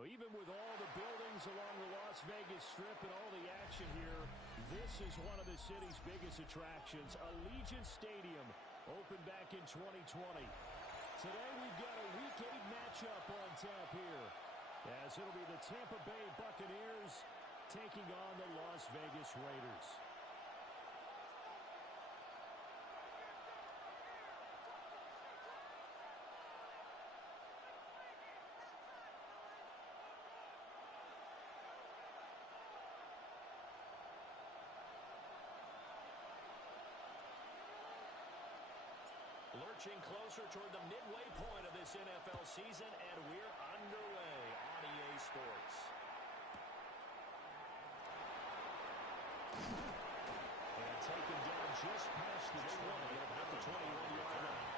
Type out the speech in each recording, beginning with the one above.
Well, even with all the buildings along the Las Vegas Strip and all the action here, this is one of the city's biggest attractions. Allegiant Stadium opened back in 2020. Today we've got a Week 8 matchup on tap here, as it'll be the Tampa Bay Buccaneers taking on the Las Vegas Raiders. Lurching closer toward the midway point of this NFL season, and we're underway on EA Sports. And taken down just past the 20 at about the 21-yard line.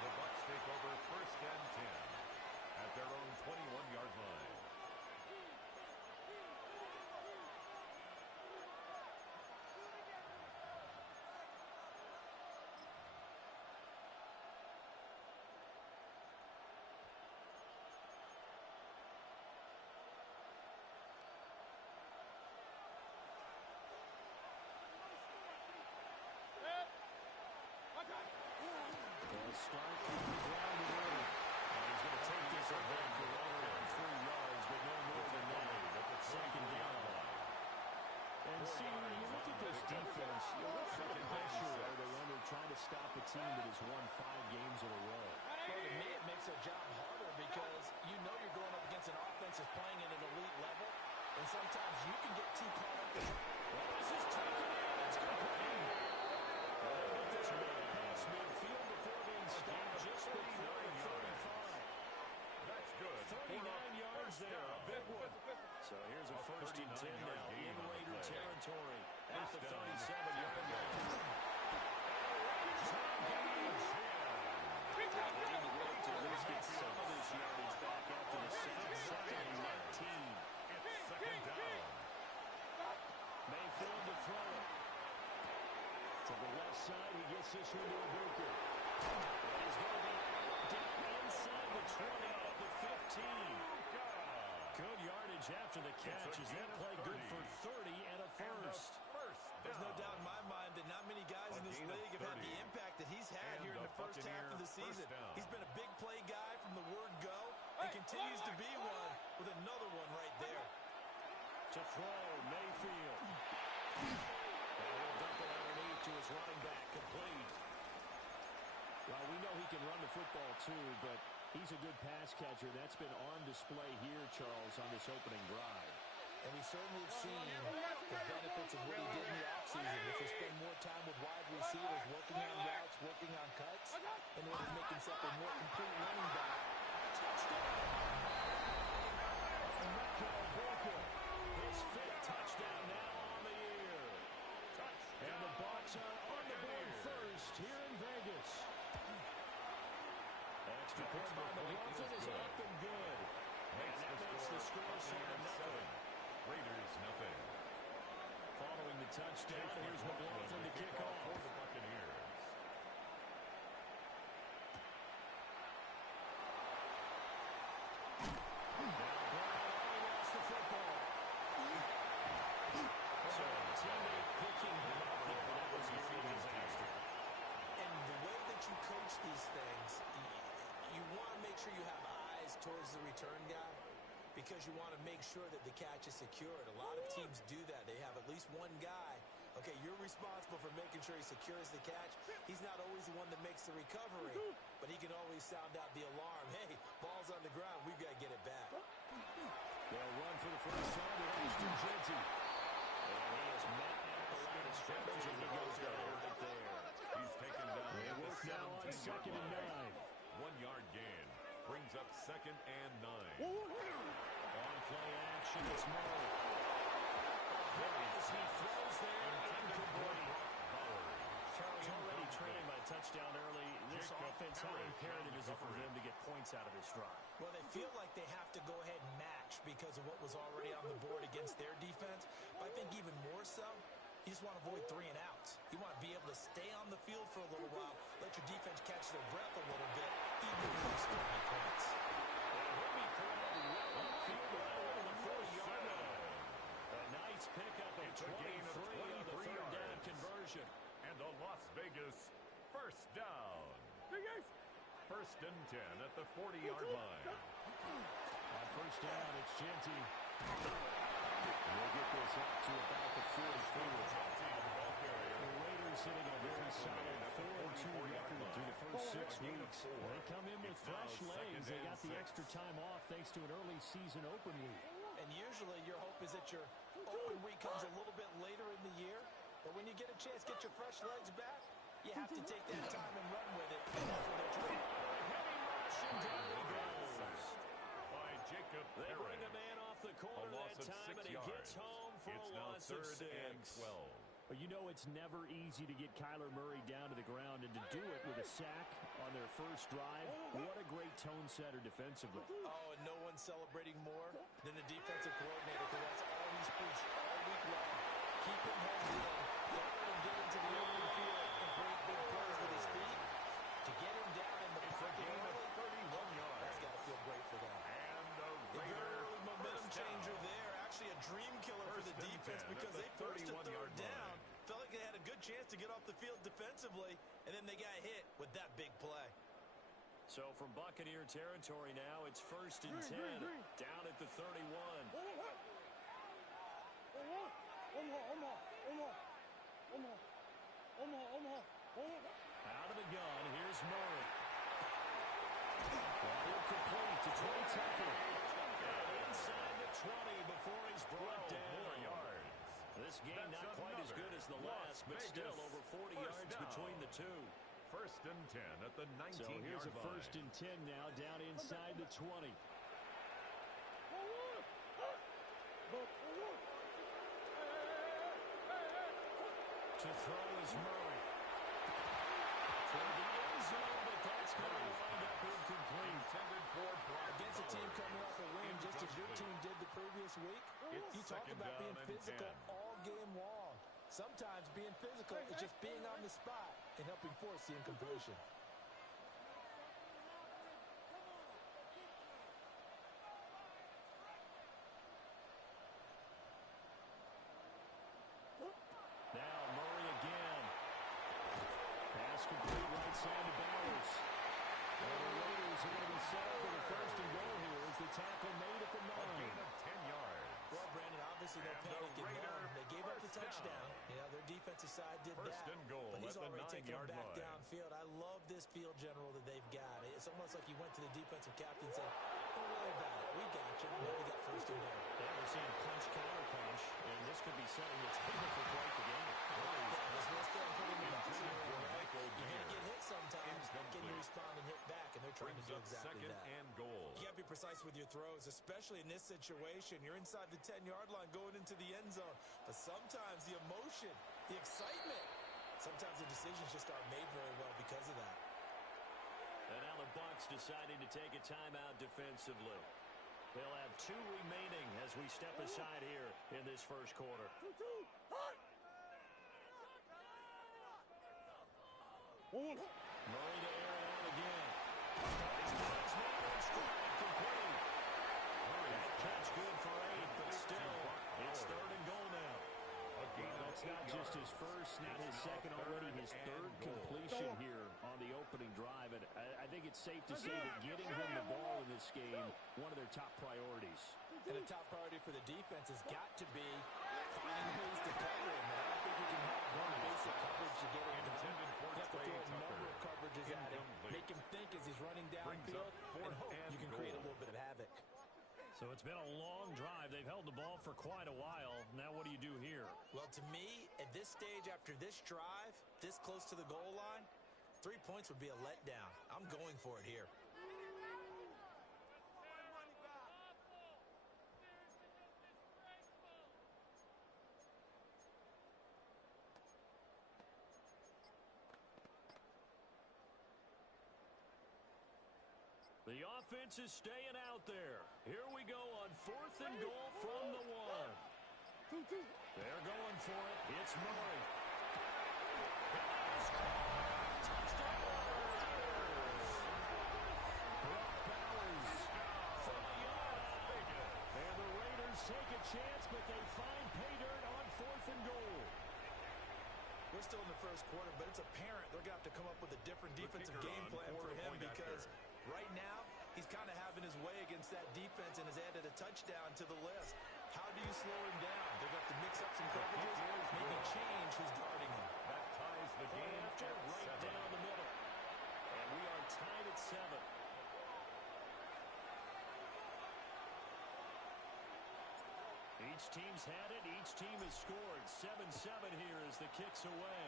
The Bucs take over 1st and 10 at their own 21-yard line. They'll start from the ground in order. He's going to take this ahead for around 3 yards, but no more than that. Second down. And see, when you look at this defense, what kind of pressure are they under trying to stop a team that has won 5 games in a row? Well, to me, it makes their job harder because you know you're going up against an offense that's playing at an elite level, and sometimes you can get too caught up in it. Well, this is taken in. It's complete. Well, they get this man past midfield before being stopped just before the 35. That's good. 39 yards there, a big one. So here's a 1st and 10 now in Raider territory at the 37-yard line. They need to work to at least get some of this yardage back after the second and 19. It's 2nd down. Mayfield to throw it. To the left side, he gets this one to Ibuka. And he's going to be down inside the 20 at the 15. Good yardage after the catch. Is that play good for 30 and a first? There's no doubt in my mind that not many guys in this league have had the impact that he's had here in the first half of the season. He's been a big play guy from the word go and continues to be one with another one right there. To throw, Mayfield. And he'll dump it underneath to his running back, complete. Well, we know he can run the football too, but he's a good pass catcher. That's been on display here, Charles, on this opening drive. And we certainly have seen the benefits of what he did in the offseason. If he spend more time with wide receivers, working on routes, working on cuts, in order to make himself a more complete running back. Touchdown! His 5th touchdown now on the year. And the Bucs are on the board first here in Vegas. Extra point by McLaughlin is up and good. And that makes the score 7-0. Raiders, nothing. Following the touchdown, here's McLaughlin to kick off for the Buccaneers. Now Brown lost the football. So a teammate picking him up there. That was a real disaster. And the way that you coach these things, you want to make sure you have eyes towards the return guy, because you want to make sure that the catch is secured. A lot of teams do that. They have at least one guy. Okay, you're responsible for making sure he secures the catch. He's not always the one that makes the recovery, but he can always sound out the alarm. Hey, ball's on the ground. We've got to get it back. They'll run for the first time with Ashton Jeanty. And he has met at the line of scrimmage, and he goes down right there. He's taken down. They work now on 2nd and 9. 1-yard gain. Brings up 2nd and 9. On play action, it's Moore. As he throws there, incomplete. Charles already trailing by a touchdown early. This offense, how imperative is it for them to get points out of this drive? Well, they feel like they have to go ahead and match because of what was already on the board against their defense. But I think even more so, you just want to avoid 3 and outs. You want to be able to stay on the field for a little while, let your defense catch their breath a little bit, even if you score any points. He'll be corralled well upfield down. First and 10 at the 40-yard line. On first down, it's Genty. We'll get this up to about the 44. The Raiders sitting on a very solid 4-2 record through the first 6 weeks. They come in with fresh legs. They got the extra time off thanks to an early season open week. And usually your hope is that your open week comes a little bit later in the year. But when you get a chance to get your fresh legs back, you have to take that time and run with it. And that's what they're trying. Heavy rush and down he goes. By Jacob They Perry. bring a man off the corner that time, and he gets home for It's a now loss of 6. and 12. But you know it's never easy to get Kyler Murray down to the ground, and to do it with a sack on their first drive, what a great tone setter defensively. Oh, and no one's celebrating more than the defensive coordinator, because that's all he's preached all week long. Keep him hemmed in. Don't let him get into the open field and break big plays with his feet. To get him down in the pocket gain of early, 31 yards. that's got to feel great for them. And a A very Raider early momentum first down. changer there. Actually a dream killer for the First and defense 10 because at they the forced a 31-yard third down. line. Felt like they had a good chance to get off the field defensively, and then they got hit with that big play. So from Buccaneer territory now, it's first and 10, down at the 31. Out of the gun, here's Murray. Ball complete to Troy Tucker. And inside the 20 before he's brought down. More yards. This game That's not quite as good as the last, but Vegas still over 40 first yards down. between the two. First and 10 at the 19-yard So here's a line. first and 10 now, down inside the 20. To throw is Murray. Toward the end zone, but that's going to wind up incomplete. Intended for Brock Against a team Bowers. coming off a win, just as your team did the previous week, It's you talked second about down being and physical 10. all game long. Sometimes being physical is just being on the spot and helping force the incompletion. Now Murray again. Pass complete right side to Bowers. Well, the Raiders are going to be set up with a first and goal here as the tackle made at the A 9. gain of 10 yards. Well, Brandon, obviously no And the panic in Raider them. They gave up the first touchdown. down. You know, their defensive side did First that. and goal But he's at the already taken them 9-yard back line. downfield. I love this field general that they've got. It's almost like he went to the defensive captain and said, don't worry about it. We got you. Now we got first and goal. Yeah, we're seeing punch counter punch, and this could be setting the table for quite the game. There's no still putting in the box Intended area, for right? Michael You're going to Mayer. get hit sometimes. Can you Incomplete. respond and hit back? And they're trying Brings to do up exactly second that. and goal. You got to be precise with your throws, especially in this situation. You're inside the 10-yard line going into the end zone. But sometimes the emotion, the excitement, sometimes the decisions just aren't made very well because of that. And now the Bucs deciding to take a timeout defensively. They'll have 2 remaining as we step aside here in this first quarter. Murray to air it out again. He's got his man on strike, complete. That catch good for 8, but still, it's third and goal now. That's not just his first, not his second already, his third completion here on the opening drive. And I think it's safe to say that getting him the ball in this game, one of their top priorities. And a top priority for the defense has got to be finding ways to cover him. And I don't think you can have one basic coverage to get him done. Intended for You have to Trey throw a number Tucker. of coverages at him, Incomplete. make him think as he's running Brings downfield, up and fourth hope and you can create a goal. little bit of havoc. So it's been a long drive. They've held the ball for quite a while. Now what do you do here? Well, to me, at this stage, after this drive, this close to the goal line, 3 points would be a letdown. I'm going for it here. The offense is staying out there. Here we go on 4th and goal from the 1. They're going for it. It's Murray. Touchdown, Raiders. Brock Bowers from a yard. And the Raiders take a chance, but they find pay dirt on 4th and goal. We're still in the first quarter, but it's apparent they're going to have to come up with a different defensive game plan for him because right now he's kind of having his way against that defense and has added a touchdown to the list. How do you slow him down? They're going to have to mix up some coverages, maybe change who's guarding him. That ties the game after right down the middle. And we are tied at 7. Each team's had it. Each team has scored. 7-7 here as the kick's away.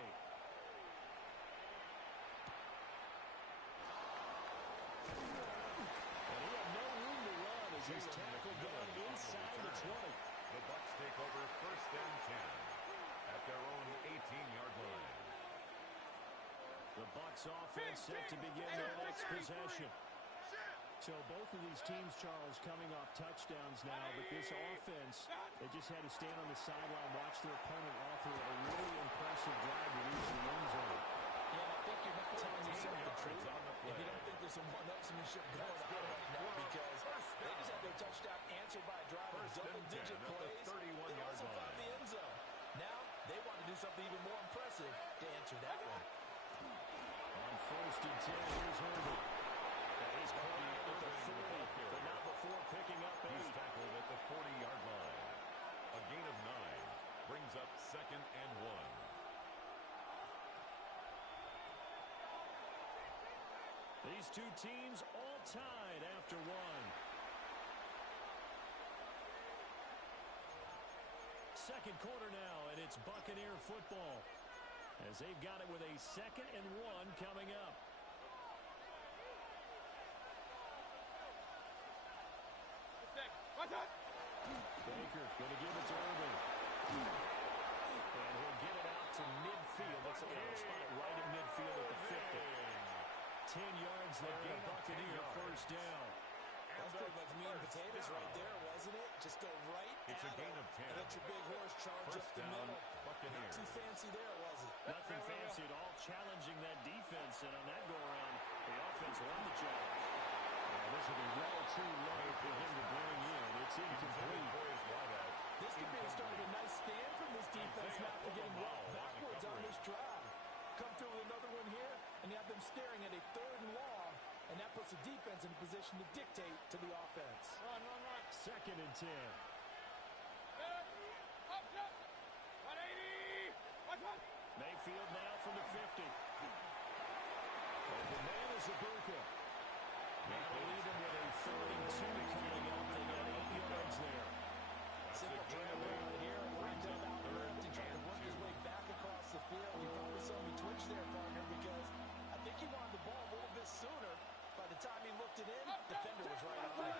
And he had no room to run as he's tackled down inside the 20. The Bucs take over 1st and 10 at their own 18-yard line. The Bucs offense set to begin their next possession. So both of these teams, Charles, coming off touchdowns now, but this offense, they just had to stand on the sideline, watch their opponent offer a really impressive drive to reach the end zone. Yeah, I think you're not telling yourself the truth if you don't think there's some one-upsmanship going on right now because they just had their touchdown answered by a drive of double-digit plays. They also found the end zone. Now they want to do something even more impressive to answer that one. On 1st and 10, here's Herbert. He's caught out at the 40, but not before picking up 8. He's tackled at the 40-yard line. A gain of 9 brings up 2nd and 1. These two teams all tied after 1. Second quarter now, and it's Buccaneer football as they've got it with a 2nd and 1 coming up. Baker going to give it to Irving. And he'll get it out to midfield. Looks like he'll spot it right at midfield at the 50. 10 yards there, a Buccaneer first down. That's pretty much meat and potatoes right there, wasn't it? Just go right It's a gain of 10. And let your big horse charge First up the down, middle. Buccaneers. Not too fancy there, was it? Nothing fancy at all, challenging that defense. And on that go-around, the offense won the challenge. This will be well too low for him to bring in. It's incomplete. This could be the start of a nice stand from this defense now after getting walked backwards on this drive. Come through with another one here, and you have them staring at a 3rd and long, and that puts the defense in a position to dictate to the offense. 2nd and 10. Mayfield now from the 50. Open man is Ibuka. That'll leave him with a 32 coming up. They got 8 yards there. Simple travel here, right down out left. He tried to work his way back across the field. You probably saw me twitch there, partner, because I think he wanted the ball a little bit sooner. By the time he looked it in, defender was right on it.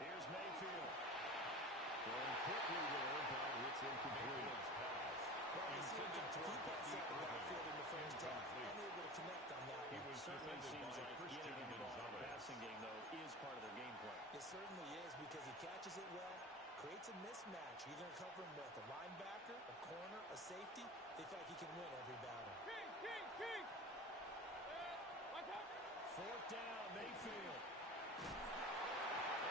Here's Mayfield. Throwing quickly there, but it's incomplete. Well, he seemed to keep that second backfield in the first half. Unable to connect on that one. Certainly seems like getting the ball in the passing game, though, is part of their game plan. It certainly is because he catches it well, creates a mismatch. You're going to cover him with a linebacker, a corner, a safety. They feel like he can win every battle. 4th down, Mayfield.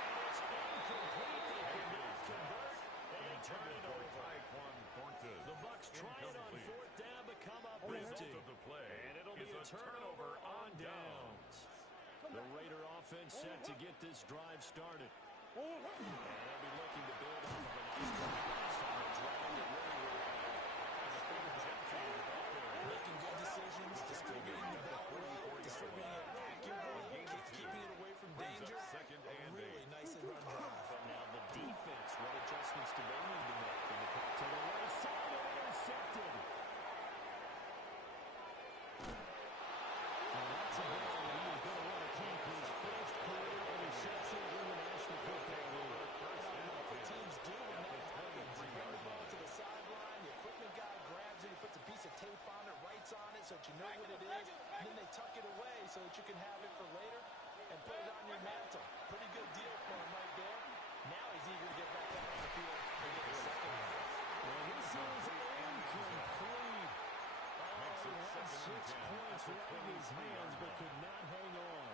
And it's incomplete. They cannot convert and turn it over. The Bucs try it on 4th down, but come up empty. And it'll be a turnover on downs. The Raider offense set to get this drive started. And they'll be looking to build off of a nice drive last time. A drive that really making good decisions, distributing the ball well, distributing it accurately, keeping it away from danger. A really nicely run drive. But now the defense, what adjustments do they need to make? To the right side and intercepted. Now that's a ball that he is going to want to keep his first career interception in the National Football League. What teams do when that happens, you bring the ball to the sideline, the equipment guy grabs it, he puts a piece of tape on it, writes on it so that you know what it is, and then they tuck it away so that you can have it for later and put it on your mantle. Pretty good deal for him right there. Now he's eager to get back out on the field and get the second one. Well, this is incomplete. Oh, he had 6 points right in his hands, but could not hang on.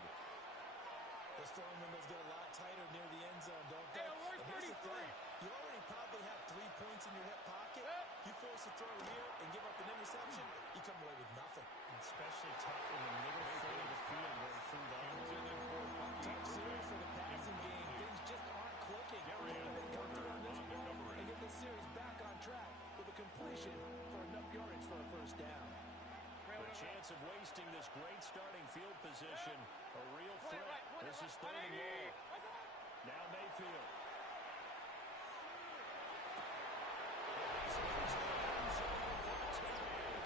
Those throwing windows get a lot tighter near the end zone, don't they? And here's the thing. You already probably have 3 points in your hip pocket. You force a throw here and give up an interception, you come away with nothing. Especially tough in the middle third of the field going through that. Tough series for the passing game. Things just aren't clicking. They come through on this play and get this series back on track with a completion for enough yardage for a first down. The chance of wasting this great starting field position, a real threat. This is third and long. Now Mayfield.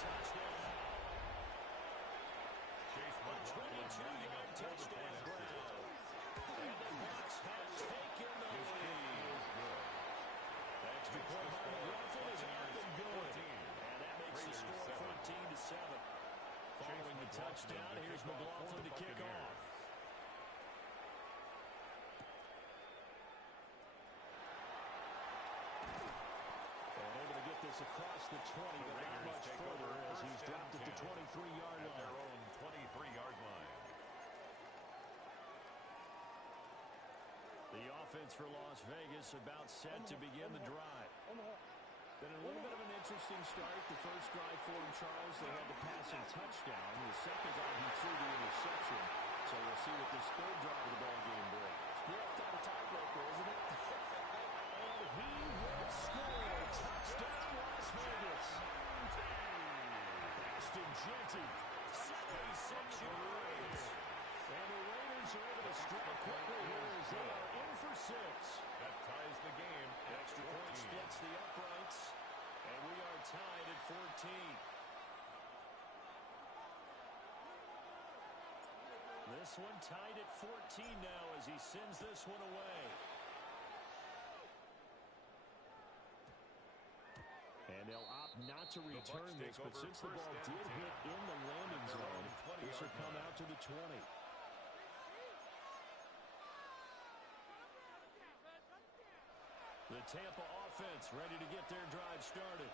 Touchdown. Chase A 22-yard touchdown grab. And the Bucs have taken the lead. Extra point by McLaughlin is up and good. And that makes the score 14-7. Following the touchdown, here's McLaughlin to kick off. And able to get this across the 20, but not much further as he's dropped it to 23-yard line. Their own 23-yard line. The offense for Las Vegas about set to begin the drive. Been a little bit of an interesting start. The first drive for him, Charles, they had the passing touchdown. The second drive, he threw the interception. So we'll see what this third drive of the ball game brings. Yeah, kind of tiebreaker, isn't it? And he will score. Touchdown, Las Vegas. Ashton Jeanty, 76 yards. And the Raiders are able to strike quickly here as they are in for 6. That ties the game. Extra point splits the uprights, and we are tied at 14. This one tied at 14 now as he sends this one away. And they'll opt not to return this, but since the ball did hit in the landing zone, this will come out to the 20. The Tampa offense ready to get their drive started.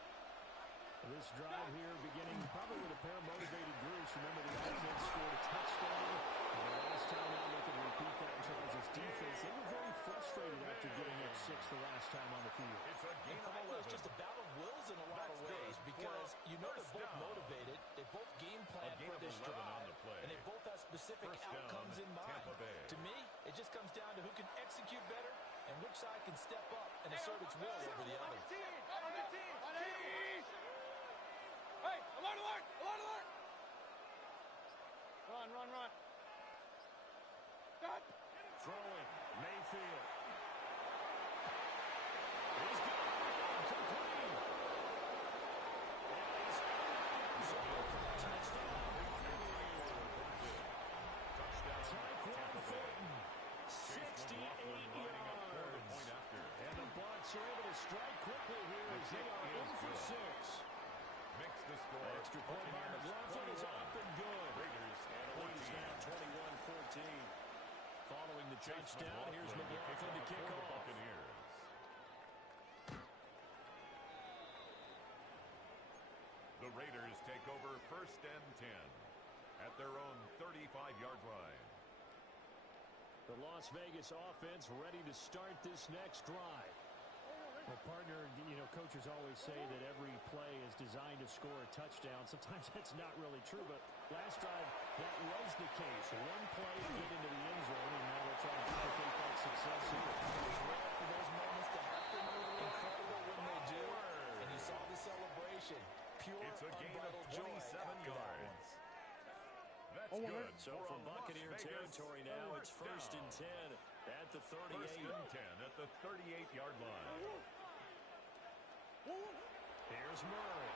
This drive here beginning probably with a pair of motivated groups. Remember, the offense scored a touchdown. And the last time out, they could repeat that in Charles' defense. They were very frustrated after getting up 6 the last time on the field. It's a game of 11. It's just a battle of wills in a lot of ways because you know they're both motivated. They both game plan for this drive, and they both have specific outcomes in mind. To me, it just comes down to who can execute better and which side can step up and assert its will over the other. Hey, alert, alert, alert, alert! Run, run, run. God. Throwing, Mayfield. He's got it. Complete. Touchdown. Tyquan Thornton, 68 yards. And the Bucs are able to strike quickly here as they are in for 6. Makes the score. Extra point by McLaughlin is up and good. Raiders And the lead is now 21-14. Following the touchdown, here's McLaughlin to kick off. Buccaneers. The Raiders take over 1st and 10 at their own 35-yard line. The Las Vegas offense ready to start this next drive. Well, partner, you know, coaches always say that every play is designed to score a touchdown. Sometimes that's not really true, but last drive, that was the case. One play to get into the end zone, and now they'll try to duplicate that success here. It's rare for those moments to happen. Incredible when they do. And you saw the celebration. Pure, It's a gain of unbridled joy 27 yards. That's good. So from Buccaneer territory now, it's 1st and 10 at the 38. 1st and 10 at the 38-yard line. Here's Murray.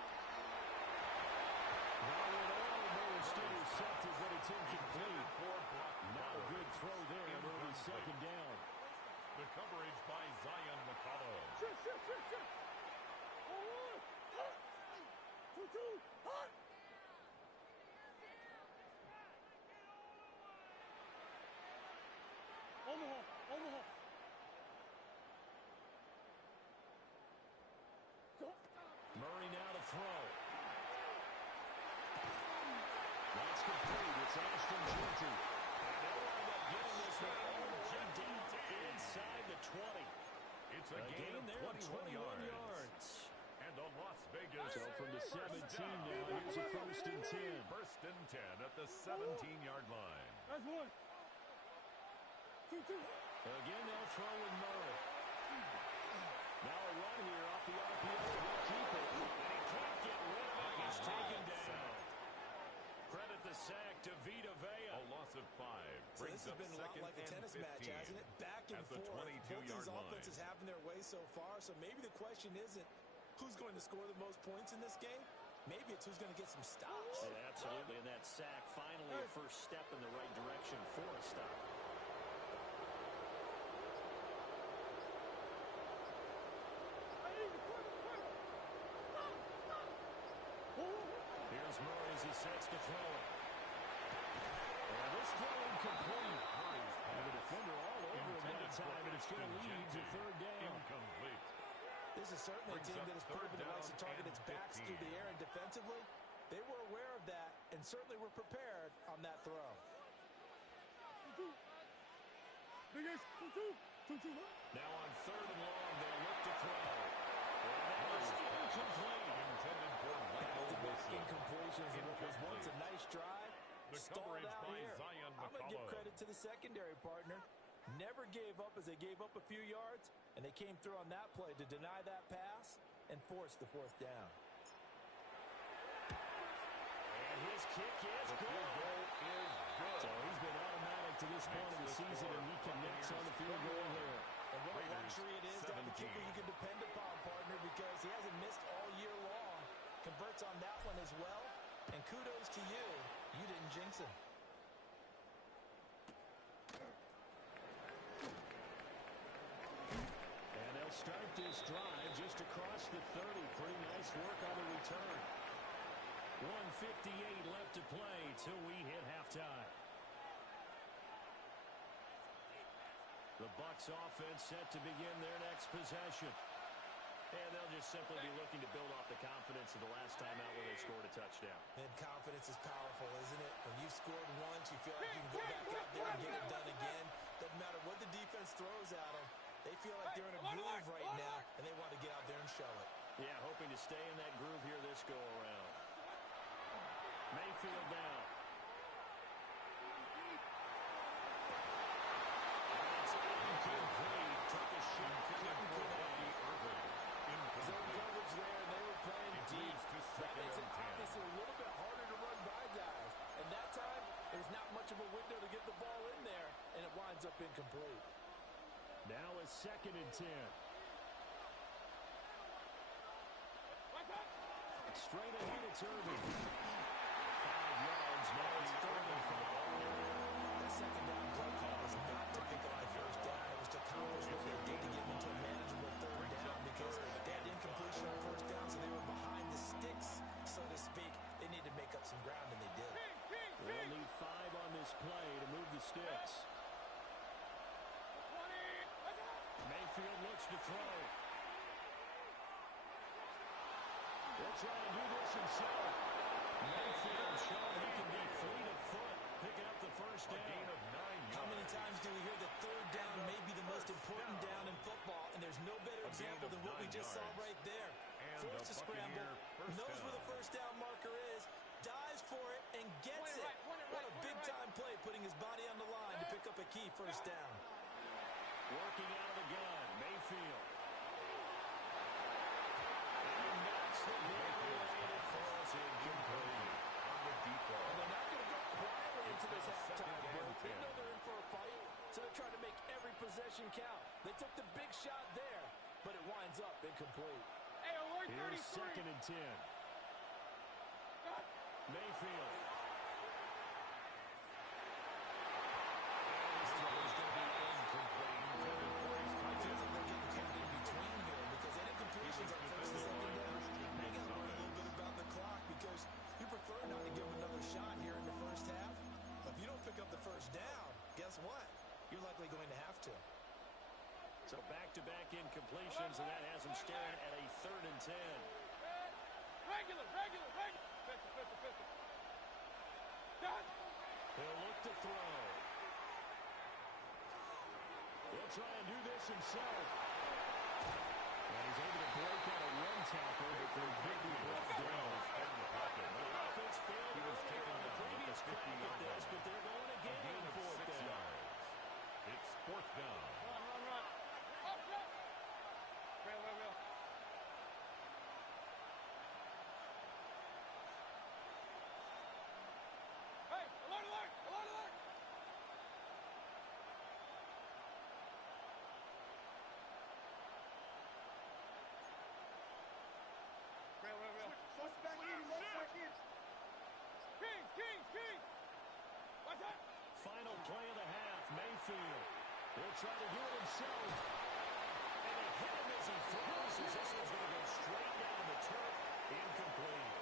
Now with all Murray still receptive, but it's incomplete. Not a good throw there, and it'll be 2nd down. The coverage by Zion McCullough. Omaha. Murray now to throw. That's complete. It's Ashton Jeanty. And they'll wind up getting this one 20. It's a gain of there of 21 yards. And a Las Vegas So from the 17 down. now, here's a 1st and 10. 1st and 10 at the 17-yard line. That's one. Two. Again, they'll throw in Murray. Now a run here off the RPO. He'll keep it. And he can't get rid of it. He's taken down. Credit the sack to Vita Vea. A loss of 5. So Brings this has up been a lot 2nd like a and tennis 15 match, hasn't it? Back and at the forth. Both 22-yard these line. offenses having their way so far, so maybe the question isn't who's going to score the most points in this game. Maybe it's who's going to get some stops. Yeah, absolutely, and that sack finally a first step in the right direction for a stop. Here's Murray as he sets to throw it. And this throw incomplete. And the defender all over him that time, and it's going to lead to 3rd down. Incomplete. This is certainly a team that has proven it likes to target its backs through the air, and defensively, they were aware of that and certainly were prepared on that throw. Now on 3rd and long, they'll look to throw. And that is incomplete. Intended for Michael Wilson. Incompletions, and what was once a nice drive, The stalled coverage out by here. Zion I'm going to give McCullough. credit to the secondary partner. Never gave up as they gave up a few yards, and they came through on that play to deny that pass and force the 4th down. And his kick is The good. field goal is good. So he's been automatic to this point of the season, and he connects on the field goal here. And what a Raiders, luxury it is to have a 17. kicker you can depend upon, partner, because he hasn't missed all year long. Converts on that one as well. And kudos to you. You didn't jinx him. And they'll start this drive just across the 30. Pretty nice work on the return. 1:58 left to play till we hit halftime. The Bucs offense set to begin their next possession. And they'll just simply be looking to build off the confidence of the last time out where they scored a touchdown. And confidence is powerful, isn't it? When you've scored once, you feel like you can go back out there and get it done again. Doesn't matter what the defense throws at them. They feel like they're in a groove right now, and they want to get out there and show it. Yeah, hoping to stay in that groove here this go-around. Mayfield down. It's incomplete. Took a shot. Couldn't connect. Zone coverage there, and they were playing deep. That makes it obviously a little bit harder to run by guys. And that time, there's not much of a window to get the ball in there, and it winds up incomplete. Now a 2nd and 10. Straight ahead, it's Irving. 5 yards. Now it's Irving for the ball. That 2nd down play call was not to pick up the 1st down. It was to accomplish what they did to get into a manageable 3rd down because they had incompletion on 1st down, so they were behind the sticks, so to speak. They needed to make up some ground, and they did. They'll need 5 on this play to move the sticks. Mayfield looks to throw. He'll try to do this himself. Mayfield showing he can be fleet of foot, picking up the 1st down. A gain of 9 yards. How many times do we hear that 3rd down may be the most important down in football, and there's no better example than what we just saw right there. Forced to scramble, knows where the 1st down marker is, dives for it, and gets it. What a big-time play, putting his body on the line to pick up a key 1st down. Working out of the gun, Mayfield. And that's the ball, and it falls incomplete. On the deep ball. And they're not going to go quietly into this It's halftime second break. and They 10. know they're in for a fight, so they're trying to make every possession count. They took the big shot there, but it winds up incomplete. Hey, alert Here's 33. 2nd and 10. Mayfield. And his throw is going to be incomplete. It feels like they're getting caught in between here because any completions on 1st and 2nd down, they got to worry a little bit about the clock because you prefer not to give them another shot here in the 1st half. But if you don't pick up the 1st down, guess what? You're likely going to have to. So back-to-back incompletions, and that has him staring at a 3rd and 10. Regular. Pistol. Done. He'll look to throw. He'll try and do this himself. And he's able to break out a one tackle, but they're quickly brought down. The offense failed earlier on the previous crack at this, but they're going again on fourth down. It's fourth down. Run. Up, up. Rail. Hey, alert. Rail. Switch back in. Kings. What's that? Final play of the half, Mayfield. He'll try to do it himself. And they hit him as he throws, as this one's going to go straight down the turf. Incomplete.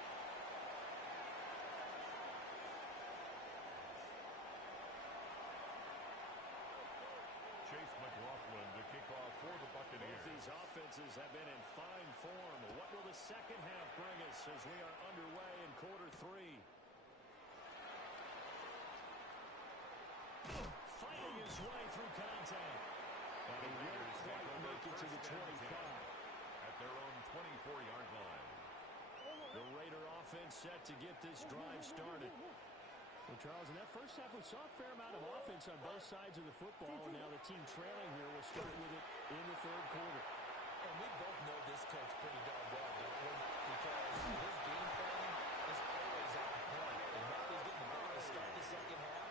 Chase McLaughlin to kick off for the Buccaneers. Both these offenses have been in fine form. What will the second half bring us as we are underway in quarter three? Fighting his way through contact. And he won't quite make it to the 25. At their own 24-yard line. The Raider offense set to get this drive started. Well, Charles, in that first half, we saw a fair amount of offense on both sides of the football, and now the team trailing here will start with it in the third quarter. And we both know this coach pretty darn well, don't we? Because his game planning is always on point. And now he's getting the ball to start the second half.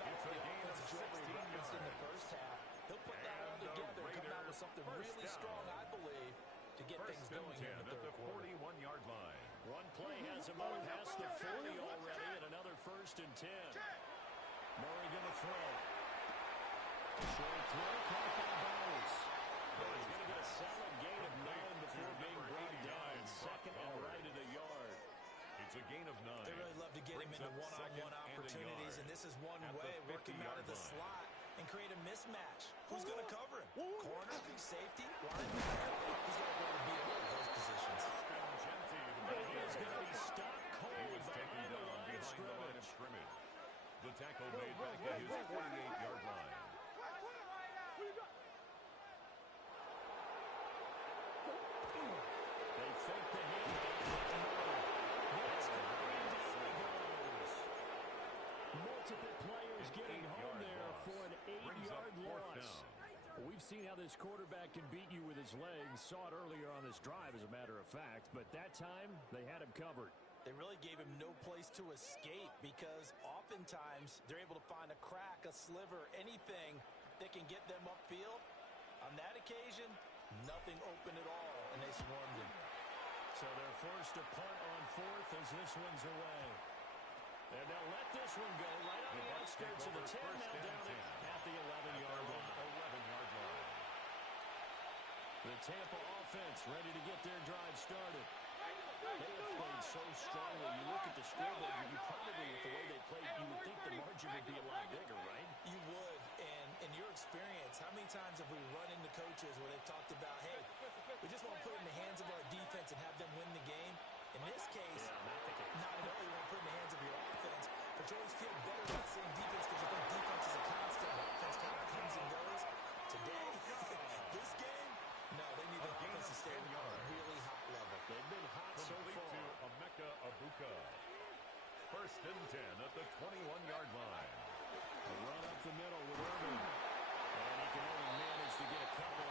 How about the offensive drive he referenced in the first half? He'll put that all together and come out with something really strong, I believe, to get things going here in the third quarter. 41-yard line. One play has him up past the 40 already, and another 1st and 10. Murray going to throw. Short throw, caught by Bowers. He's going to get a solid gain of 9 before being brought down. Second and right at a yard. It's a gain of 9. They really love to get him into one-on-one opportunities, and this is one way, working out of the slot and create a mismatch. Who's going to cover him? Corner, safety, linebacker. He's got to be able to be in all of those positions. He is going to be stopped cold He was taken behind the down line of behind the line of scrimmage. scrimmage. The tackle made back at his 48-yard line. They fake the handoff. That's going down he goes. Multiple players getting home there for an 8-yard loss. We've seen how this quarterback can beat you with his legs. Saw it earlier on this drive, as a matter of fact. But that time, they had him covered. They really gave him no place to escape because oftentimes they're able to find a crack, a sliver, anything that can get them upfield. On that occasion, nothing open at all, and they swarmed him. So they're forced to punt on fourth as this one's away. And they'll let this one go right on the outskirts of the 10. Now down at the 11-yard line. The Tampa offense ready to get their drive started. They have played so strongly. You look at the scoreboard, you probably, with the way they played, you would think the margin would be a lot bigger, right? You would, and in your experience, how many times have we run into coaches where they've talked about, hey, we just want to put it in the hands of our defense and have them win the game? In this case, not at all. You want to put it in the hands of your offense, but you always feel better about saying defense because you think defense is a constant. Offense kind of comes and goes. Today, this game, no, they need the offense to stay on a really hot level. They've been hot so far. To Emeka Abuka. 1st and 10 at the 21-yard line. A run up the middle with Irvin. And he can only manage to get a couple.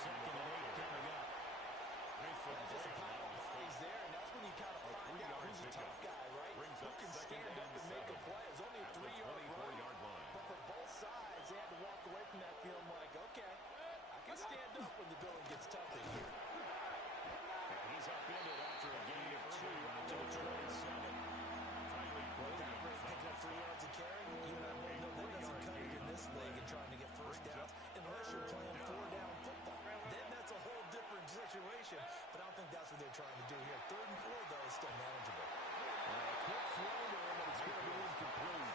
2nd and 8 coming up. Just a pile of bodies there, and that's when you kind of find out who's a tough guy, right? Who can stand up and make a play. It was only a 3-yard run, but for both sides, they had to walk away from that feeling like, okay, I can stand up when the going gets tough in here. And he's upended after a gain of 2 out to the 27. Well, that rate picking up 3 yards of carry, you and I both know that doesn't cut it in this league and trying to get first downs unless you're playing 4-down football. Then that's a whole different situation, but I don't think that's what they're trying to do here. 3rd and 4, though, is still manageable. Quick throw there, but it's going to be incomplete.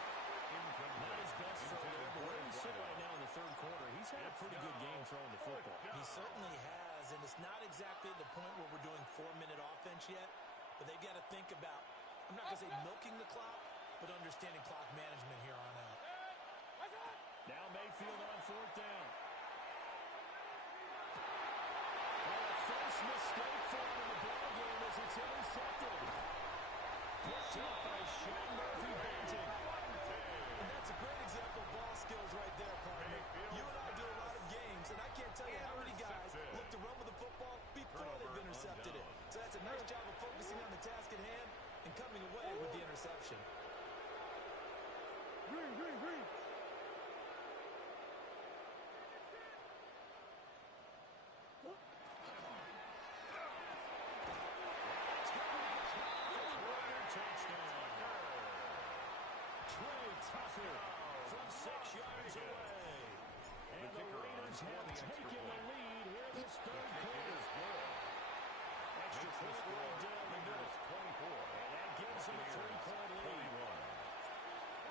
Not his best throw there, but where he's sitting right now in the 3rd quarter, he's had a pretty good game throwing the football. He certainly has, and it's not exactly at the point where we're doing 4-minute offense yet, but they've got to think about, I'm not going to say milking the clock, but understanding clock management here on out. Now Mayfield on 4th down. First mistake for him in the ballgame as it's intercepted. Picked up by Sean Murphy Banting. And that's a great example of ball skills right there, partner. You and I do a lot of games, and I can't tell you how many guys look to run with the football before they've intercepted it. So that's a nice job of focusing on the task at hand and coming away with the interception. Green. From 6 yards away. And the Raiders have taken the lead here this third quarter. Extra point right down the middle. And that gives them a 3-point lead.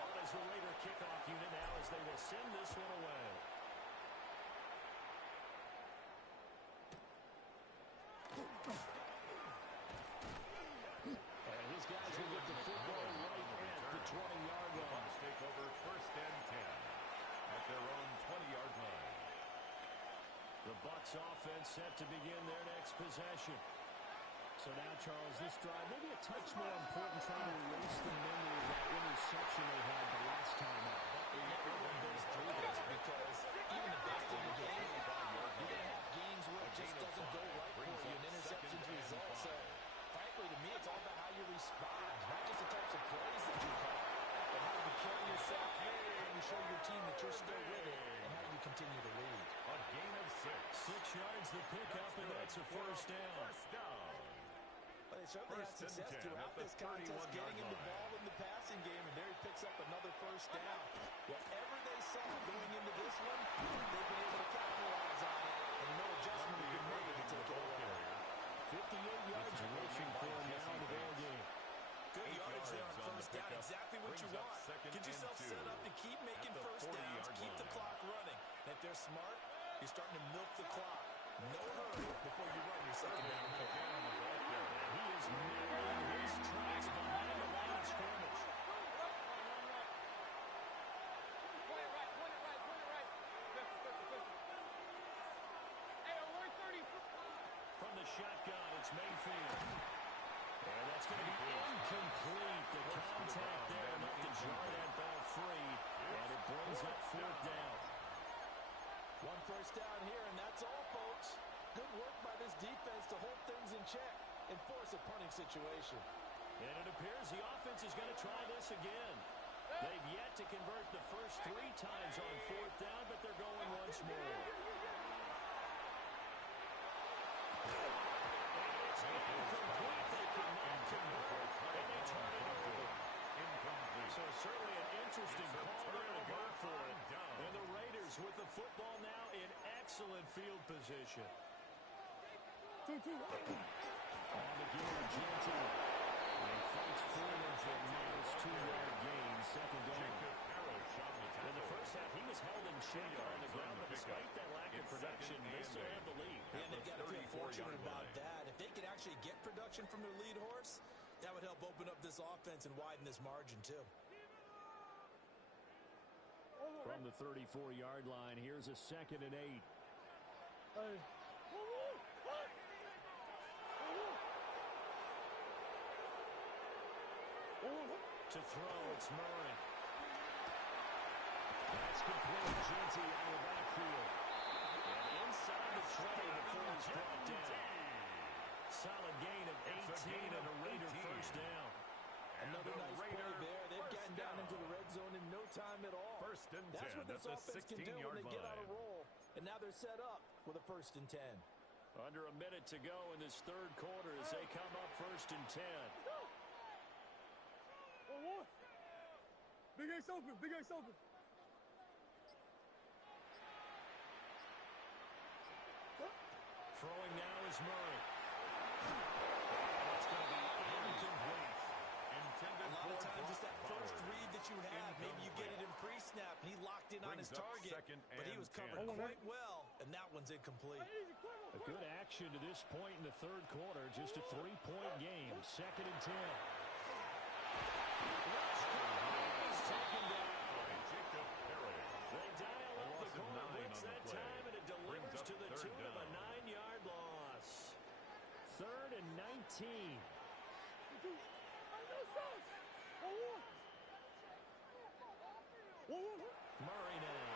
On as the Raider kickoff unit now as they will send this one away. And his guys will get the football right at the 20-yard line. Bucs take over first and 10 at their own 20-yard line. The Bucs offense set to begin their next possession. So now, Charles, this drive maybe a touch more important, trying to erase the memory of that interception they had the last time out. Everyone goes through this because even the best in the game, you're going to have games where it just doesn't go right for you, and interceptions result. So, frankly, to me, it's all about how you respond, not just the types of plays that you call, but how you carry yourself, how you show your team that you're still with it, and how you continue to lead. A gain of 6. 6 yards the pickup, and that's a first down. First down. But they certainly had success throughout this contest, getting him the ball in the passing game, and there he picks up another first down. Whatever they saw going into this one, they've been able to capitalize on it, and no adjustment has been made to take it away. 58 yards rushing for him now in the ballgame. Good yardage there on first down, exactly what you want. Get yourself set up to keep making first downs, keep the clock running. And if they're smart, you're starting to milk the clock. No hurry before you run your second down play. He is mailing his tracks behind the line of scrimmage. Point it right. Pistol. Hey, we're 30. From the shotgun, it's Mayfield. And that's going to be incomplete. The contact there enough to jar that ball free. And it brings up fourth down. One first down here, and that's all, folks. Good work by this defense to hold things in check and force a punting situation. And it appears the offense is going to try this again. They've yet to convert the first 3 times on fourth down, but they're going once more. And it's incomplete. They cannot convert, and they turn it over. Incomplete. So certainly an interesting call there to go for it. And the Raiders with the football now in excellent field position. 2-2. On the gear, Genty. And he fights forward for a nice 2-yard gain, second down. In the first half, he was held in check on the ground, but despite that lack of production, they still have the lead. And they've got to feel fortunate about that. If they could actually get production from their lead horse, that would help open up this offense and widen this margin, too. From the 34-yard line, here's a 2nd and 8. Hey. To throw, it's Murray. That's complete. Genty out of the backfield. And inside the 20 before he's brought down. Solid gain of 18 and a Raider first down. Another nice play there. They've gotten down into the red zone in no time at all. First and 10. That's what this offense can do when they get on a roll. And now they're set up with a first and 10. Under a minute to go in this third quarter as they come up first and 10. Big Ace open. Throwing now is Murray. That's going to be incomplete. Intended A lot of for times it's that Boston. first read that you have. Maybe you get it in pre-snap, and he locked in on his Brings up target. second But he and was 10. covered quite well, and that one's incomplete. A good action to this point in the third quarter. Just a 3-point game. 2nd and 10. Is taken down. Jacob Perry. They dial up the loss of corner 9 blitz on the that play. time, and it delivers Brings up to the third tune of a down. 9-yard loss. 13. Murray now.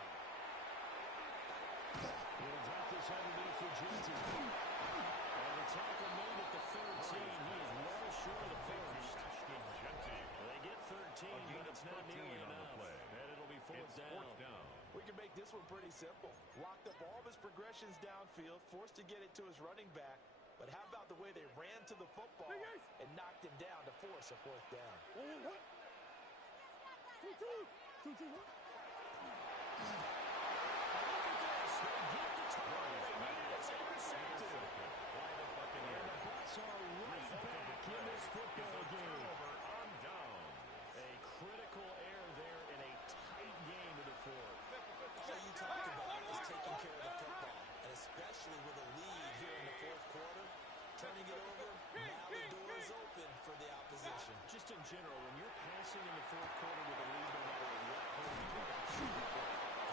He'll drop this underneath for Genty. And the tackle made at the 13. He is well short of the first. They get 13, but it's not nearly enough. And it'll be fourth down. We can make this one pretty simple. Locked up all of his progressions downfield, forced to get it to his running back. But how about the way they ran to the football and knocked him down to force a fourth down? Just in general, when you're passing in the fourth quarter with a lead, no matter what point you are,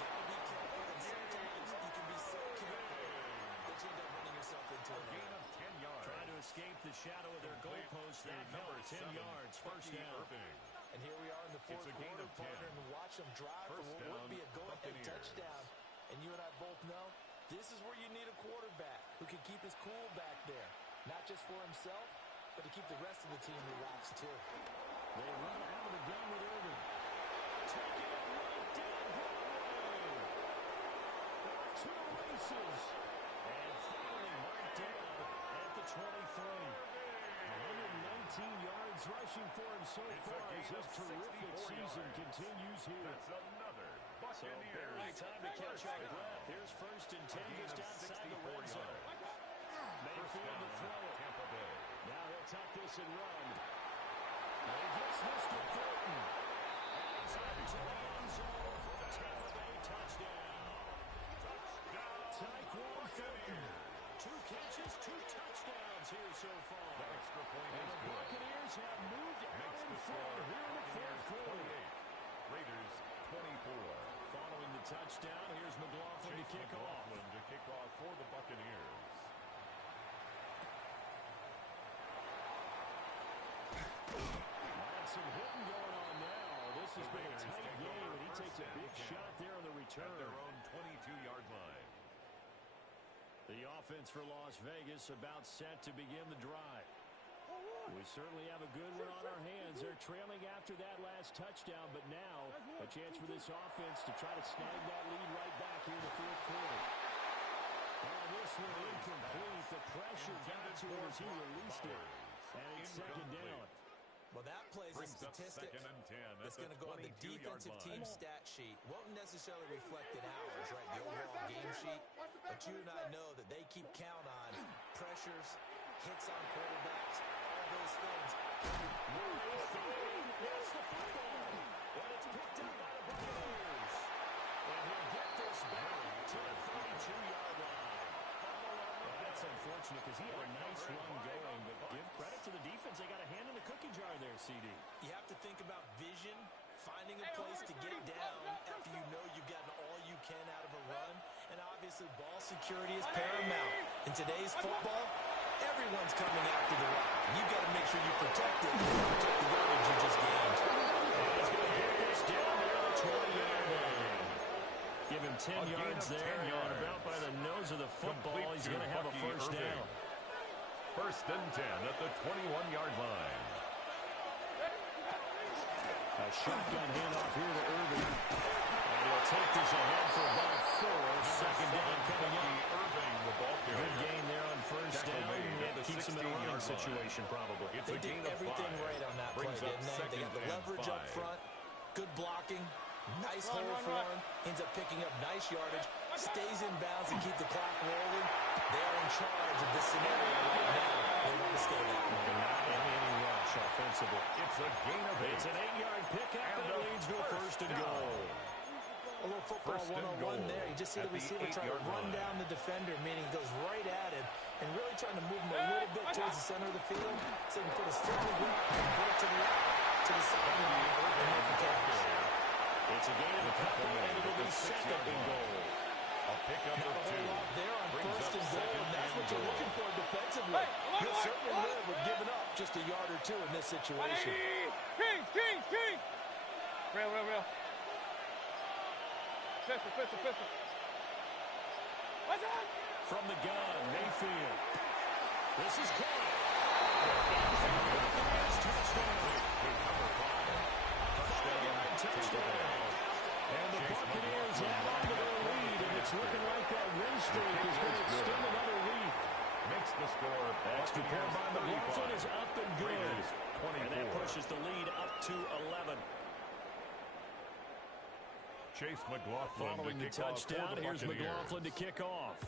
gotta be careful, and sometimes you can be so careful that you end up running yourself into a gain of 10 yards. Trying to escape the shadow of their goalpost. That helped. 10 yards, first down. And here we are in the fourth quarter, partner, and watch them drive for what would be a go-ahead touchdown. And you and I both know this is where you need a quarterback who can keep his cool back there, not just for himself, but to keep the rest of the team relaxed, too. They run out of the gun with Irvin. Taking it right down Broadway. Off to the races. And finally marked down at the 23. 119 yards rushing for him so far as his terrific season continues here. That's another So barely time to catch our breath. Here's first and 10 just outside the red zone. Mayfield to throw it. Now he'll tuck this and run. And he gets this to Thornton. He's out to the end zone for the Tampa Bay touchdown. Tyquan Thornton. 2 catches, 2 touchdowns here so far. That extra point and is the good. Buccaneers have moved out in front here in the fourth quarter. Raiders 24. Following the touchdown, here's McLaughlin to kick off for the Buccaneers. Some hitting going on now. This has been a tight game, and he takes a big shot there on the return. At their own 22-yard line. The offense for Las Vegas about set to begin the drive. We certainly have a good one on our hands. They're trailing after that last touchdown, but now a chance for this offense to try to snag that lead right back here in the fourth quarter. This one incomplete. The pressure got to it as he released it. And it's second down. Well, that plays a statistic that's going to go on the defensive team stat sheet. Won't necessarily reflect in ours, right, the overall game sheet. But you and I know that they keep count on pressures, hits on quarterbacks, all those things. That's the football. And it's picked up by the Buccaneers. And he'll get this back to the 32-yard line. Well, that's unfortunate because he had a nice run going, but give credit to the defense. They got a hand in the cookie jar there, CD. You have to think about vision, finding a place to get down after you know you've gotten all you can out of a run. And obviously, ball security is paramount. In today's football, everyone's coming after the rock. You've got to make sure you protect it and protect the yardage you just gained. He's going to get this down near the 20-yard line. Give him 10 yards there, and about by the nose of the football, he's going to have a first down. First and 10 at the 21-yard line. A shotgun handoff here to Irvin. And he'll take this ahead for about 4. Second down coming up. Good gain there on first down. That keeps him in a running situation, probably. They did everything right on that play, didn't they? They got the leverage up front, good blocking, nice hole for him, ends up picking up nice yardage, stays in bounds and keep the clock rolling. They are in charge of this scenario right now. They want to stay that way. Not in any rush offensively. It's a gain of 8. It's an 8-yard pickup, and it leads to a first and goal. A little football 101 there. You just see the receiver try to run down the defender, meaning he goes right at him and really trying to move him a little bit towards the center of the field so he can put his foot in the ground and go to the sideline and make the catch. It's a gain of a couple, and it'll be second and goal. A pickup Not of a two. whole lot there on Brings first up and goal, second and that's and what you're goal. looking for defensively. Hey, You'll certainly live with giving up just a yard or two in this situation. 180. Kings. Real. Pistol. What's that? From the gun, Mayfield. This is caught. Touchdown. And the Buccaneers add on to their lead, and it's looking like that win streak is going to extend another week. Makes the score. Extra point by McLaughlin is up and good. Raiders, 24. And that pushes the lead up to 11. Chase McLaughlin Following to the kick off for touchdown, the here's Buccaneers. McLaughlin to kick off.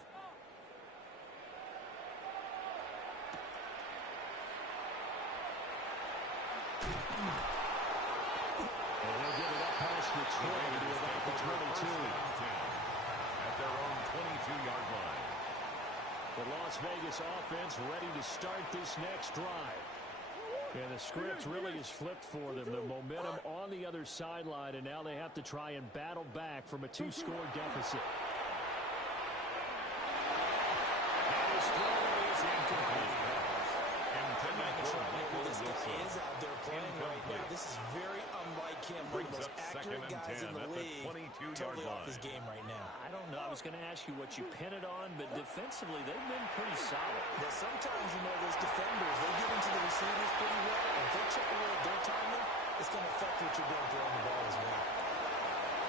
And he'll get it up past the 20 to about the 22. At their own 22-yard line. The Las Vegas offense ready to start this next drive. And the script really is flipped for them. The momentum on the other sideline, and now they have to try and battle back from a two-score deficit. And his throw is incomplete. This guy is out there playing right now. This is very unlike him. One of the most accurate guys in the league. Totally off his game right now. I don't know. I was going to ask you what you pin it on, but defensively, they've been pretty solid. But sometimes, those defenders, they get into the receivers pretty well. And if they chip away at their timing, it's going to affect what you're doing throwing the ball as well.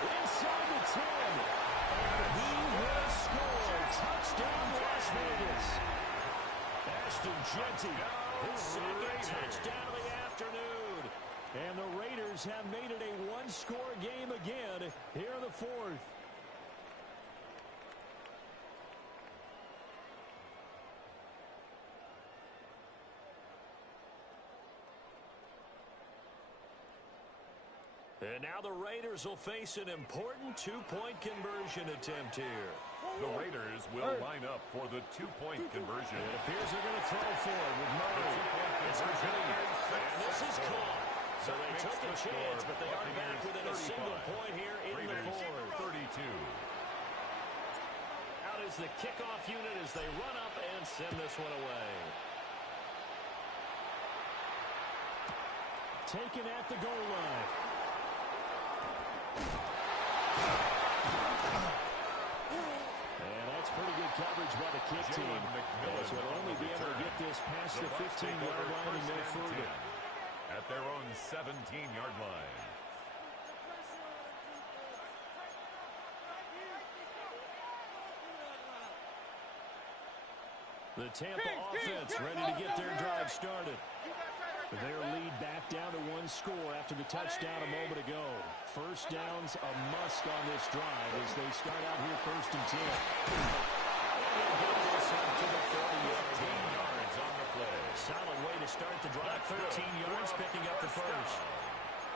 Inside the 10. And he will score. Touchdown, Las Vegas. Ashton Jeanty, his second touchdown of the afternoon. And the Raiders have made it a one-score game again here in the fourth. And now the Raiders will face an important two-point conversion attempt here. The Raiders will line up for the two-point conversion. It appears they're going to throw for it with Murray. It's complete. And this is caught. So they took a chance, but they are back within a single point here in the fourth. 32. Out is the kickoff unit as they run up and send this one away. Taken at the goal line. And that's pretty good coverage by the kick team. As will only be able to get this past the 15-yard line and no further. At their own 17-yard line. The Tampa offense ready to get their drive started. Their lead back down to one score after the touchdown a moment ago. First down's a must on this drive as they start out here first and 10. They'll get this up to the 40-yard line. Yards on the play. Solid way to start the drive. 13 yards, picking up the first.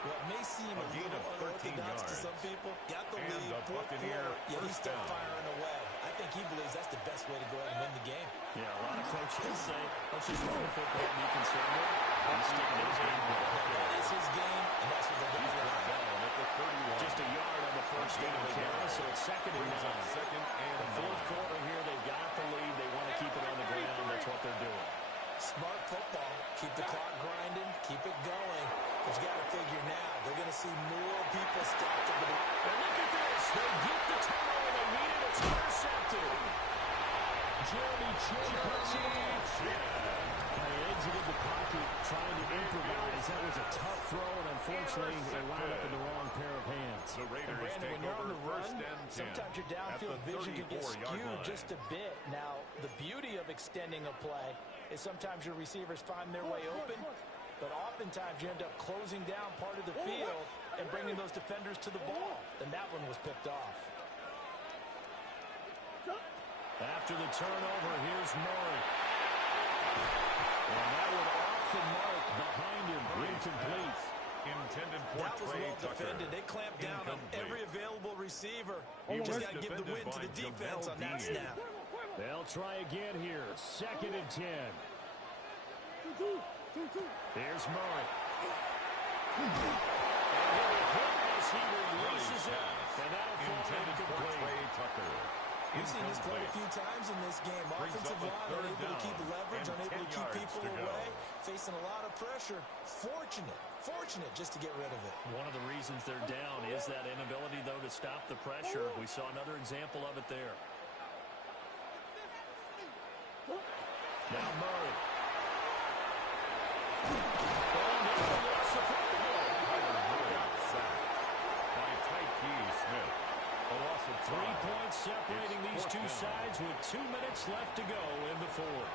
What may seem a gain little of 13 unorthodox to yards. some people, got the And lead, the fourth Buccaneer quarter, yet he's first still down. firing away. I think he believes that's the best way to go ahead and win the game. Yeah, a lot of coaches say, let's just run the football and be concerned with it. He's sticking to his game. That is his game, and that's what they're going to rely on. Down at the 31. Just a yard on the first down carry, so it's second and Brings up 9. second and The fourth quarter here, they've got the lead. They want to keep it on the ground. That's what they're doing. Smart football. Keep the clock grinding. Keep it going. But you got to figure now, they're going to see more people stacked up. And look at this. They get the turnover they needed. It's intercepted. Jeremy Chin puts it off. And he exited the pocket trying to improvise. That was a tough throw, and unfortunately, they wound up in the wrong pair of hands. The Raiders Brandon, take when you're on over the first run, and 10. sometimes your at downfield the vision can get 34-yard skewed line. just a bit. Now, the beauty of extending a play is sometimes your receivers find their way open, but oftentimes you end up closing down part of the field and bringing those defenders to the ball. And that one was picked off. After the turnover, here's Murray. And that one off the mark behind him. Incomplete. Intended for That was Trey well Tucker. defended. They clamped down on Incomplete. every available receiver. He Just was got to give the defended win to by the defense Jamel on that Dean. snap. They'll try again here. Second and 10. Here's Murray. And he'll hit as he releases it. And that'll fall Intended for incomplete. Trey Tucker. We've seen this play a few times in this game. Offensive line unable to keep leverage, unable to keep people away, facing a lot of pressure. Fortunate just to get rid of it. One of the reasons they're down is that inability, though, to stop the pressure. We saw another example of it there. Now Murray. By Tyke Smith. A loss of 3 points separating these two sides with 2 minutes left to go in the fourth.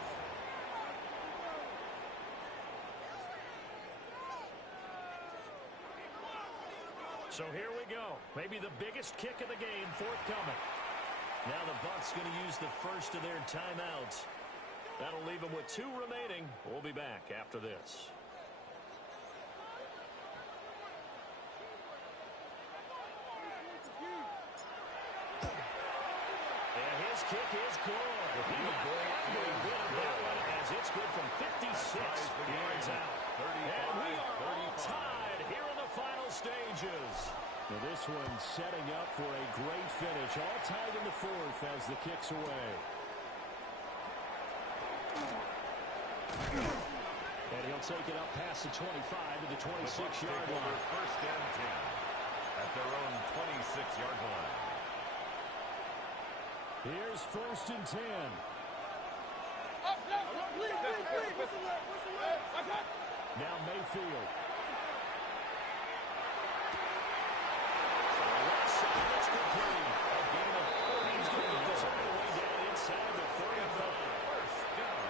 So here we go. Maybe the biggest kick of the game forthcoming. Now the Bucs going to use the first of their timeouts. That'll leave them with 2 remaining. We'll be back after this. And his kick is good. He got every bit of that one as it's good from 56 yards out. And we are all tied here in the final stages. Now this one setting up for a great finish. All tied in the fourth as the kick's away. And he'll take it up past the 25 to the 26-yard line. First and 10 at their own 26-yard line. Here's first and 10. Now Mayfield. It's complete. A gain of 4. He's going to get this all the way down inside the 35. First down.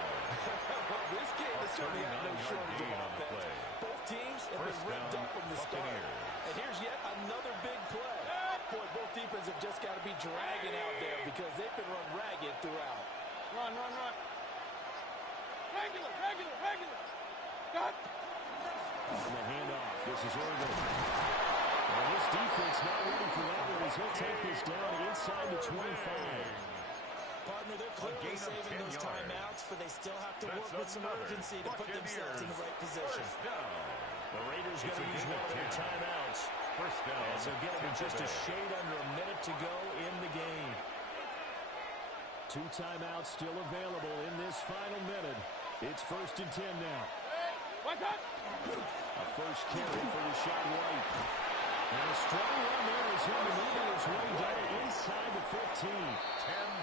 Well, this game has certainly had no shortage of offense. Both teams have been ripped up from the start. And here's yet another big play. Boy, both defenses have just got to be dragging out there because they've been run ragged throughout. Run. Regular. Got. On the handoff, this is Irvin. Well, this defense not ready for that one as he'll take this down inside the 25. Partner, they're clearly saving those timeouts, but they still have to work with some urgency to put themselves in the right position. The Raiders going to use one of their timeouts. First down. As they'll get it with just a shade under a minute to go in the game. 2 timeouts still available in this final minute. It's first and 10 now. A first carry for Rashad White. And a strong run there as him moving his way down inside the 15. 10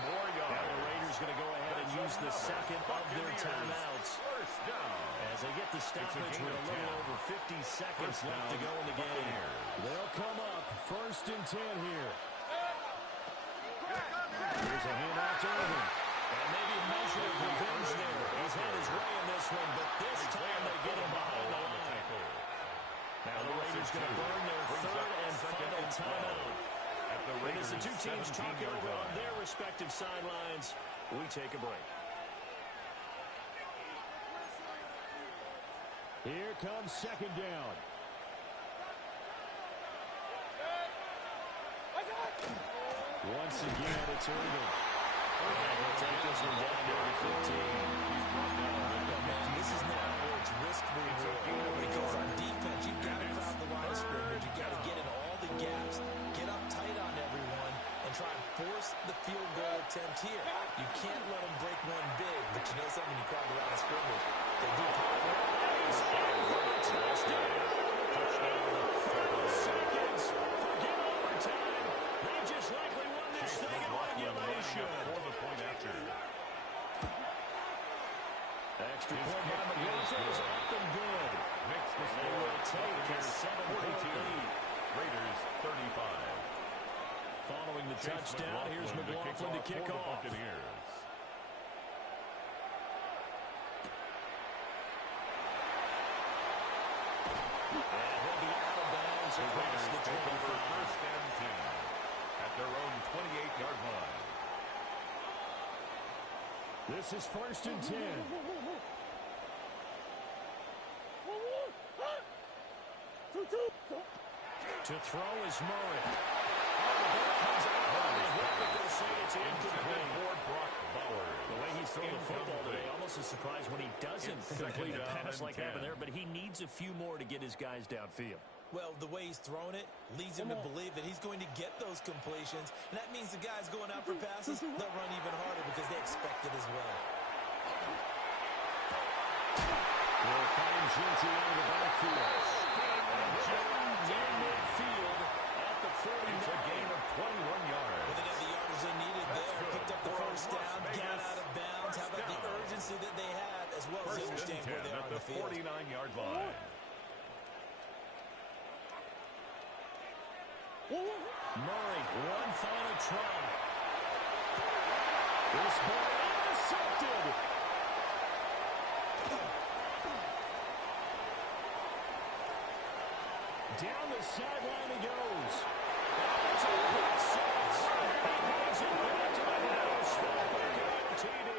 more yards. Now the Raiders going to go ahead and use the second of their timeouts. First down. As they get the stoppage with a little over 50 seconds left to go in the game. They'll come up first and 10 here. Here's a handoff to Irvin. And maybe a measure of revenge there. He's had his way in this one, but this time they get him behind the line. Now the Raiders going to burn their third and final timeout. And as the two teams talk it over on their respective sidelines, we take a break. Here comes second down. Once again, it's Irvin. He'll take this one down to the 15. Man, this is now where it's risk reward. Because on defense, you've got to crowd the line of scrimmage. You've got to get in all the gaps, get up tight on everyone, and try and force the field goal attempt here. You can't let them break one big, but you know something, you crowd the line of scrimmage. They do pop it. Touchdown. 30 seconds. Forget overtime. They just likely won this thing in regulation. For the point after. Extra point by McGuire is up and good. Makes the They score will take a 7-point lead. Raiders 35. Following the touchdown, here's McLaughlin to kick off. And he'll be out of bounds across the 25. First and 10 at their own 28-yard line. This is first and 10. To throw is Murray. The ball comes out. They hit, but they'll say it's incomplete. The way he's throwing the football today, almost a surprise when he doesn't complete a pass like that there, but he needs a few more to get his guys downfield. Well, the way he's thrown it leads him to believe that he's going to get those completions. And that means the guys going out for passes, they'll run even harder because they expect it as well. Will find Ginty out of the backfield. Near midfield at the 49. It's a gain of 21 yards. Well, they got the yardage they needed there. Picked up the first down, got out of bounds. How about the urgency that they had, as well as they understand where they are on the field. 49-yard line. Murray, one final try. This ball intercepted. Down the sideline he goes. That's a quick shot. He brings it back to the house for a pickout TD.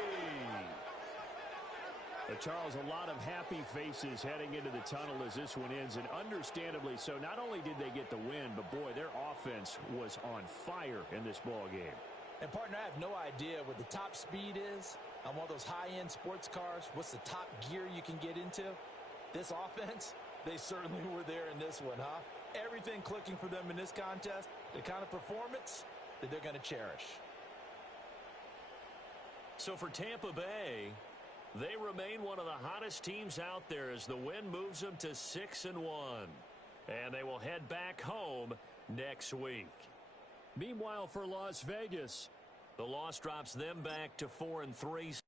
Charles, a lot of happy faces heading into the tunnel as this one ends, and understandably so. Not only did they get the win, but boy, their offense was on fire in this ball game. And partner, I have no idea what the top speed is on one of those high-end sports cars. What's the top gear you can get into? This offense, they certainly were there in this one, huh? Everything clicking for them in this contest, the kind of performance that they're going to cherish. So for Tampa Bay, they remain one of the hottest teams out there as the win moves them to 6-1. And they will head back home next week. Meanwhile, for Las Vegas, the loss drops them back to 4-3.